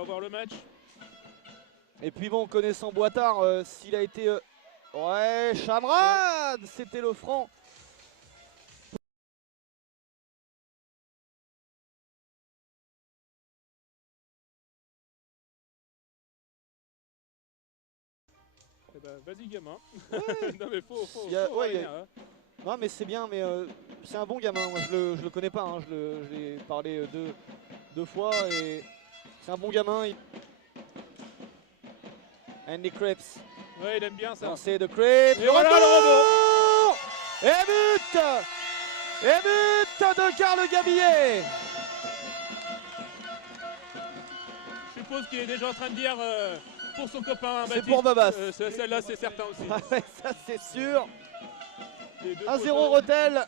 va voir le match. Et puis bon, connaissant Boitard, s'il a été... Ouais, Chamrad, c'était le franc. Eh ben, vas-y gamin. Ouais. Non mais faut Ouais, rien, hein. Non mais c'est bien, mais c'est un bon gamin. Moi je le connais pas, hein. Je l'ai parlé deux fois et c'est un bon gamin. Andy Cripps. Ouais, il aime bien ça. Lancé de Cripps. Et voilà le rebond. Et but. Et but de Karl Gabillet. Je suppose qu'il est déjà en train de dire pour son copain C'est Baptiste. pour Babas. Celle-là c'est certain aussi. Ah ouais, ça c'est sûr. 1-0 photos. Rethel.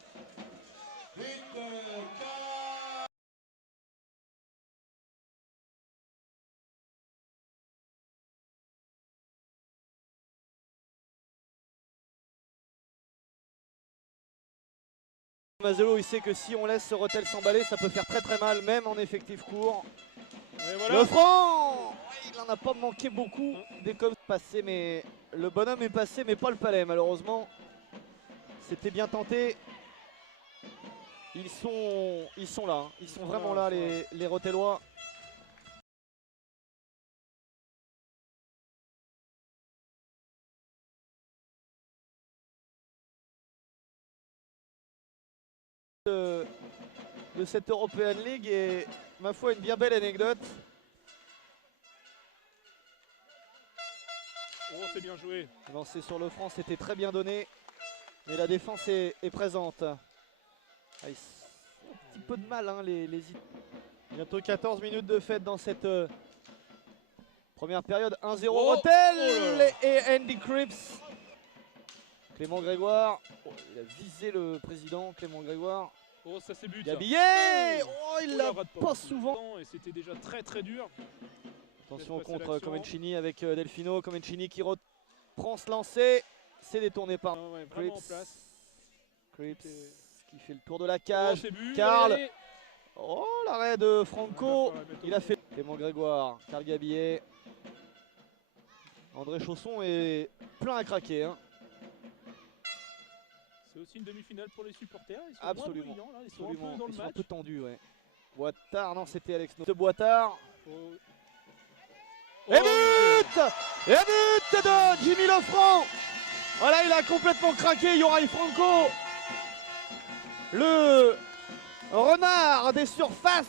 Mazzello, il sait que si on laisse ce Rethel s'emballer, ça peut faire très très mal, même en effectif court. Voilà. Le franc, il n'en a pas manqué beaucoup des comme passé, mais le bonhomme est passé, mais pas le palais malheureusement. C'était bien tenté. Ils sont là, hein. Ils sont vraiment là les Rothellois. De cette European League et ma foi une bien belle anecdote. Oh, c'est bien joué. Lancé sur le franc, c'était très bien donné. Mais la défense est présente. Ah, ils ont un petit peu de mal, hein, les bientôt 14 minutes de fête dans cette première période. 1-0 Rethel et Andy Cripps. Clément Grégoire. Oh, il a visé le président Clément Grégoire. Oh, ça c'est but. Gabillet. Oh, il l'a pas souvent. Et c'était déjà très très dur. Attention contre Comencini avec Delfino. Comencini qui reprend ce lancer. C'est détourné par Cripps. Cripps qui fait le tour de la cage. Karl. Oh, l'arrêt de Franco. Il a fait Clément Grégoire. Karl Gabillet. André Chausson est plein à craquer, hein. C'est aussi une demi-finale pour les supporters. Ils sont absolument. Là. Ils sont un peu dans le match. Un peu tendus, ouais. Boitard, non, c'était Alex de Boitard. Et but! Et but de Jimmy Lefranc. Voilà, il a complètement craqué, Yoraï Franco. Le renard des surfaces.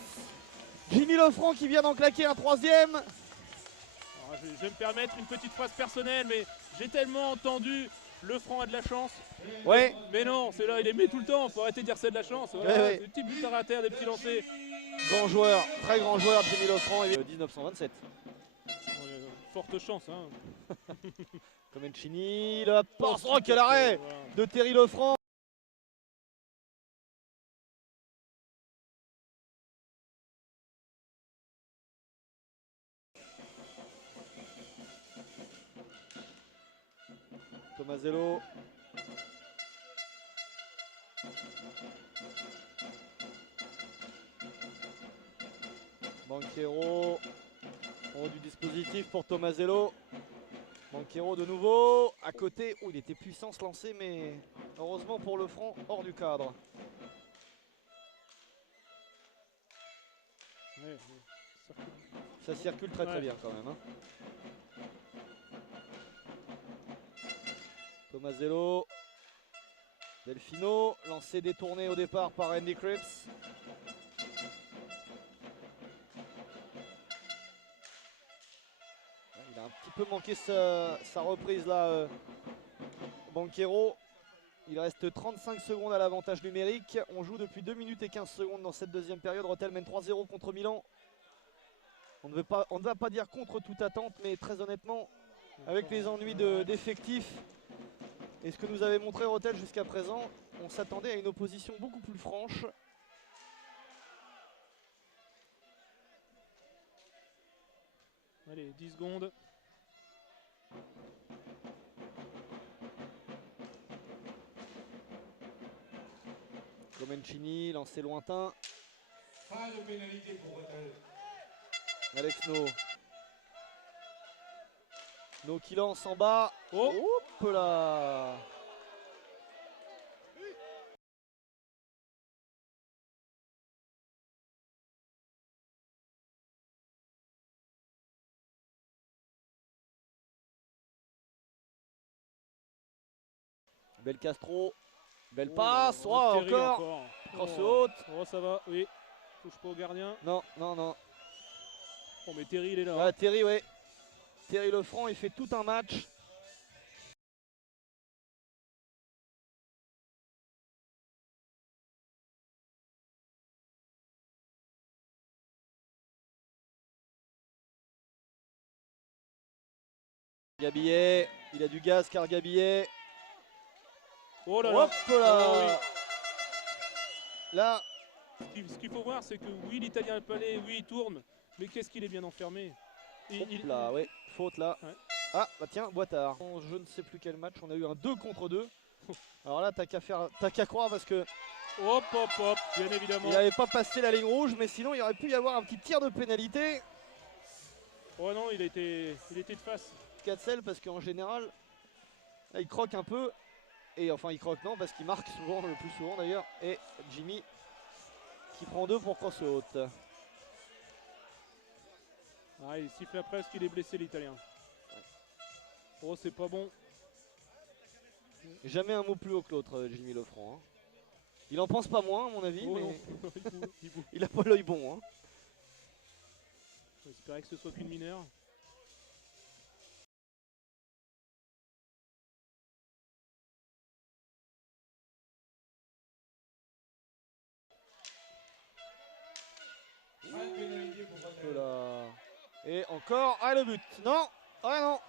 Jimmy Lefranc qui vient d'en claquer un troisième. Alors, je vais me permettre une petite phrase personnelle, mais j'ai tellement entendu Lefranc a de la chance. Ouais. Mais non, c'est là, il les met tout le temps, faut arrêter de dire c'est de la chance. Voilà, des petits buts à terre, des petits lancers. Grand joueur, très grand joueur Jimmy Lefranc, 1927. Forte chance, hein. Comencini, la passe, oh quel arrêt de Thierry Lefranc. Tomasello. Banquero. En haut du dispositif pour Tomasello. Banquero de nouveau. À côté. Oh, il était puissant ce lancer, mais heureusement pour le franc, hors du cadre. Ça circule très très bien quand même, hein. Tomasello. Delfino. Lancé détourné au départ par Andy Cripps. Il a un petit peu manqué sa reprise là, Banquero. Il reste 35 secondes à l'avantage numérique. On joue depuis 2 minutes et 15 secondes dans cette deuxième période. Rethel mène 3-0 contre Milan. On ne va pas dire contre toute attente, mais très honnêtement, avec les ennuis d'effectifs et ce que nous avait montré Rethel jusqu'à présent, on s'attendait à une opposition beaucoup plus franche. Allez, 10 secondes. Comencini, lancé lointain. Pas de pénalité pour Rethel. Alex No. No qui lance en bas. Oh, Hop là. Belcastro. Belle passe. Oh, Terry encore. Crosse Oh. haute. Oh, ça va, oui. Touche pas au gardien. Non, non, non. Oh, mais Terry, il est là. Voilà, Terry, ouais. Terry Lefranc, il fait tout un match. Gabillet, il a du gaz car Gabillet. Oh là là. Hop là. Oh, Là, oui. Ce qu'il faut voir, c'est que oui, l'Italien a le palais, oui, il tourne. Mais qu'est-ce qu'il est bien enfermé. hop là, ouais, faute là. Ouais. Ah, bah tiens, Boitard. Je ne sais plus quel match, on a eu un 2 contre 2. Alors là, t'as qu'à croire parce que Hop, hop, hop, bien évidemment. il n'avait pas passé la ligne rouge, mais sinon il aurait pu y avoir un petit tir de pénalité. Oh non, il était de face. Catsel parce qu'en général, là, il croque un peu. Et enfin, il croque non, parce qu'il marque souvent, le plus souvent d'ailleurs. Et Jimmy qui prend 2 pour crosse haute. Ah, il siffle après parce qu'il est blessé, l'Italien. Oh, c'est pas bon. Jamais un mot plus haut que l'autre, Jimmy Lefranc. Hein. Il en pense pas moins, à mon avis, Oh, mais non. Il boue. il a pas l'œil bon. Hein. On espérait que ce soit qu'une mineure. Voilà. Et encore, ah le but, non, ah non.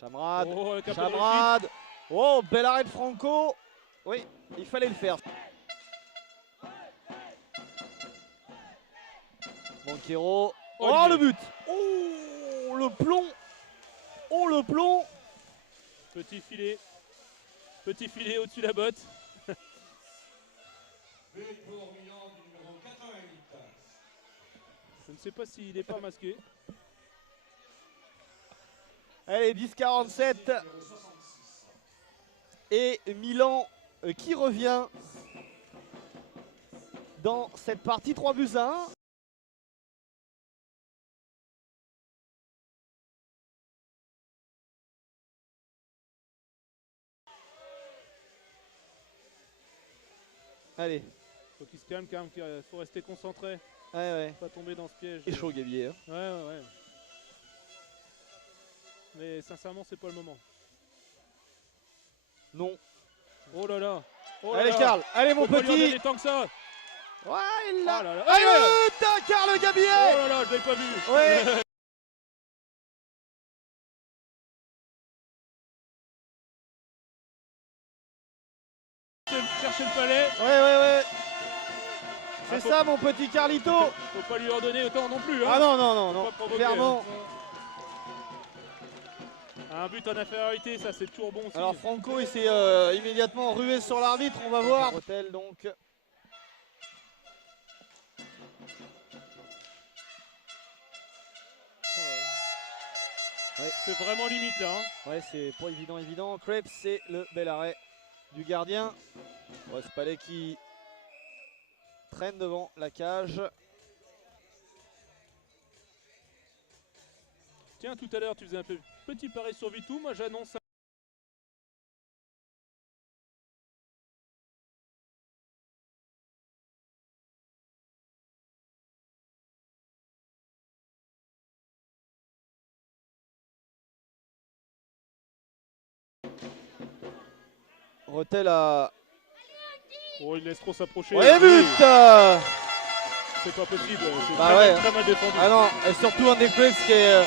Chamrad, Oh, avec un peu de Chamrad. Oh, bel arrêt de Franco. Oui, il fallait le faire. Banquero. Oh, Oh, le but. Oh, le plomb. Oh, le plomb. Petit filet. Petit filet au-dessus de la botte. Je ne sais pas s'il n'est pas masqué. Allez, 10-47. Et Milan qui revient dans cette partie 3-1. Allez. Faut qu'il se calme quand même, il faut rester concentré. Ouais, ouais. Pas tomber dans ce piège. C'est chaud, Gabier. Hein. Ouais. Mais sincèrement, c'est pas le moment. Non. Oh là là. Oh allez, là là. Karl. Allez, mon Faut pas lui en petit. donner tant que ça. Ouais, il l'a. Oh là là. Allez, Karl Gabier. Oh là là, je l'ai pas vu. Ouais. Chercher le palais. Ouais. C'est faut- ça, mon petit Carlito. Faut pas lui en donner autant non plus. Hein. Ah non. Pas provoquer, Clairement. Un but en infériorité, ça c'est toujours bon aussi. Alors Franco, il s'est immédiatement rué sur l'arbitre. On va voir. Hôtel donc. Ouais. C'est vraiment limite là. Hein. Ouais, c'est pas évident. Krebs, c'est le bel arrêt du gardien. Ouais, c'est Palais qui traîne devant la cage. Tiens, tout à l'heure, tu faisais un petit pari sur Vitou. Moi, j'annonce Rethel a... Oh, il laisse trop s'approcher. Ouais, but. C'est pas possible. C'est Bah ouais. très mal défendu. Ah non, et surtout un des Krebs qui est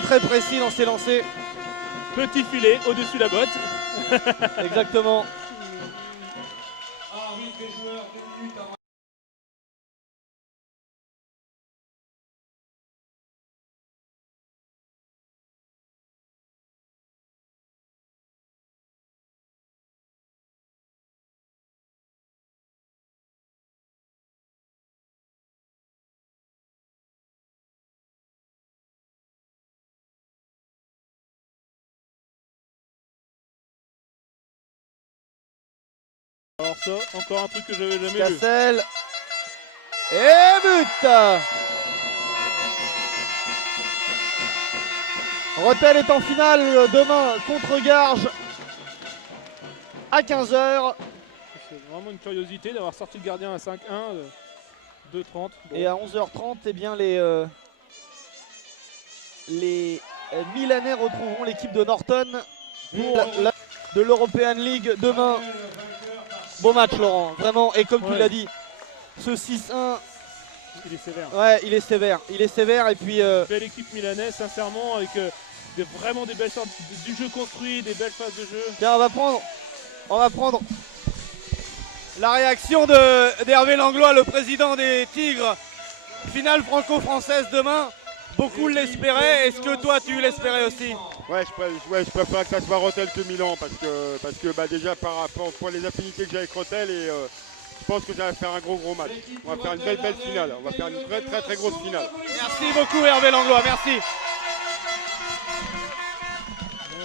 très précis dans ses lancers. Petit filet au-dessus de la botte. Exactement. Alors ça, encore un truc que j'avais jamais vu. Cassel. Et but. Rethel est en finale demain contre Garges à 15h. C'est vraiment une curiosité d'avoir sorti le gardien à 5-1, 2-30. Bon. Et à 11h30, eh bien les Milanais retrouveront l'équipe de Norton pour de l'European League demain. Beau match Laurent, vraiment, et comme tu l'as dit, ce 6-1, il est sévère. Ouais, il est sévère et puis... Belle équipe milanaise, sincèrement, avec vraiment des belles sortes du jeu construit, des belles phases de jeu. Tiens, on va prendre la réaction d'Hervé Langlois, le président des Tigres. Finale franco-française demain. Beaucoup l'espéraient. Est-ce que toi, tu l'espérais aussi? Ouais, je préfère que ça soit Rethel que Milan parce que bah, déjà par rapport pour les affinités que j'ai avec Rethel et je pense que ça va faire un gros match. On va faire une belle finale. On va faire une très grosse finale. Merci beaucoup Hervé Langlois, merci.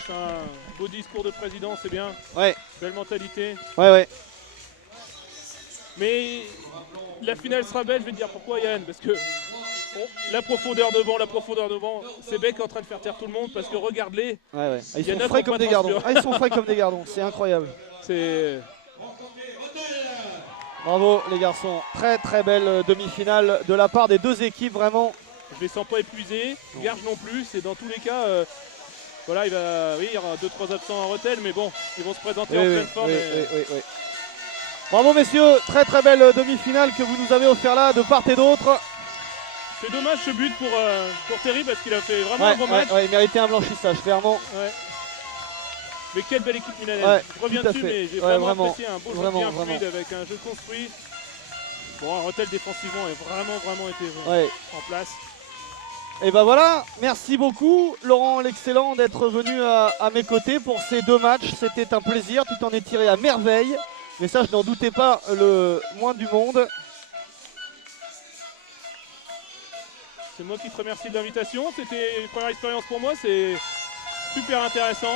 C'est un beau discours de président, c'est bien. Ouais. Belle mentalité. Ouais. Mais la finale sera belle, je vais te dire pourquoi Yann, parce que la profondeur devant, c'est Beck en train de faire taire tout le monde parce que regarde-les. Ouais. Ils sont frais comme des gardons. Ils sont frais comme des gardons, c'est incroyable. Bravo les garçons, très belle demi-finale de la part des deux équipes vraiment. Je les sens pas épuisés, Garges non plus, c'est dans tous les cas, voilà, il y aura 2-3 absents à Rethel, mais bon, ils vont se présenter en pleine forme. Oui. Bravo messieurs, très belle demi-finale que vous nous avez offert là de part et d'autre. C'est dommage ce but pour Terry parce qu'il a fait vraiment un bon match. Il méritait un blanchissage, clairement. Ouais. Mais quelle belle équipe milanaise. Je reviens dessus, mais j'ai vraiment apprécié un beau jeu bien fluide avec un jeu construit. Bon, Rethel défensivement a vraiment été en place. Et ben voilà, merci beaucoup Laurent l'excellent d'être venu à mes côtés pour ces deux matchs. C'était un plaisir, tu t'en es tiré à merveille. Mais ça, je n'en doutais pas le moins du monde. C'est moi qui te remercie de l'invitation. C'était une première expérience pour moi, c'est super intéressant.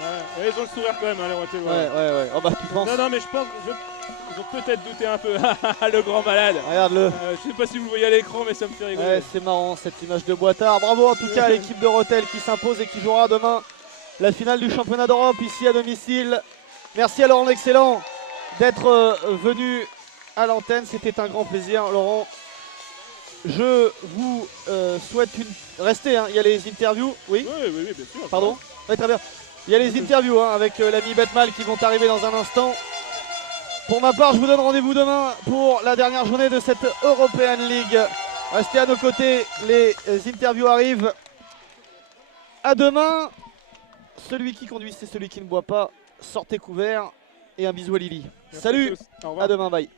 Ouais, ils ont le sourire quand même, les Rethel. Ouais. Oh bah tu penses. Non, mais je pense qu'ils ont peut-être douté un peu. Le grand malade. Regarde-le. Je sais pas si vous le voyez à l'écran, mais ça me fait rigoler. Ouais, c'est marrant cette image de Boitard. Bravo en tout cas à l'équipe de Rethel qui s'impose et qui jouera demain la finale du championnat d'Europe ici à domicile. Merci à Laurent l'excellent d'être venu à l'antenne. C'était un grand plaisir, Laurent. Je vous souhaite une... Restez, il y a les interviews. Oui, bien sûr. Pardon. Oui, très bien. Il y a les interviews avec l'ami Betmal qui vont arriver dans un instant. Pour ma part, je vous donne rendez-vous demain pour la dernière journée de cette European League. Restez à nos côtés, les interviews arrivent. À demain. Celui qui conduit, c'est celui qui ne boit pas. Sortez couverts et un bisou à Lily. Merci. Salut, À demain, à demain, bye.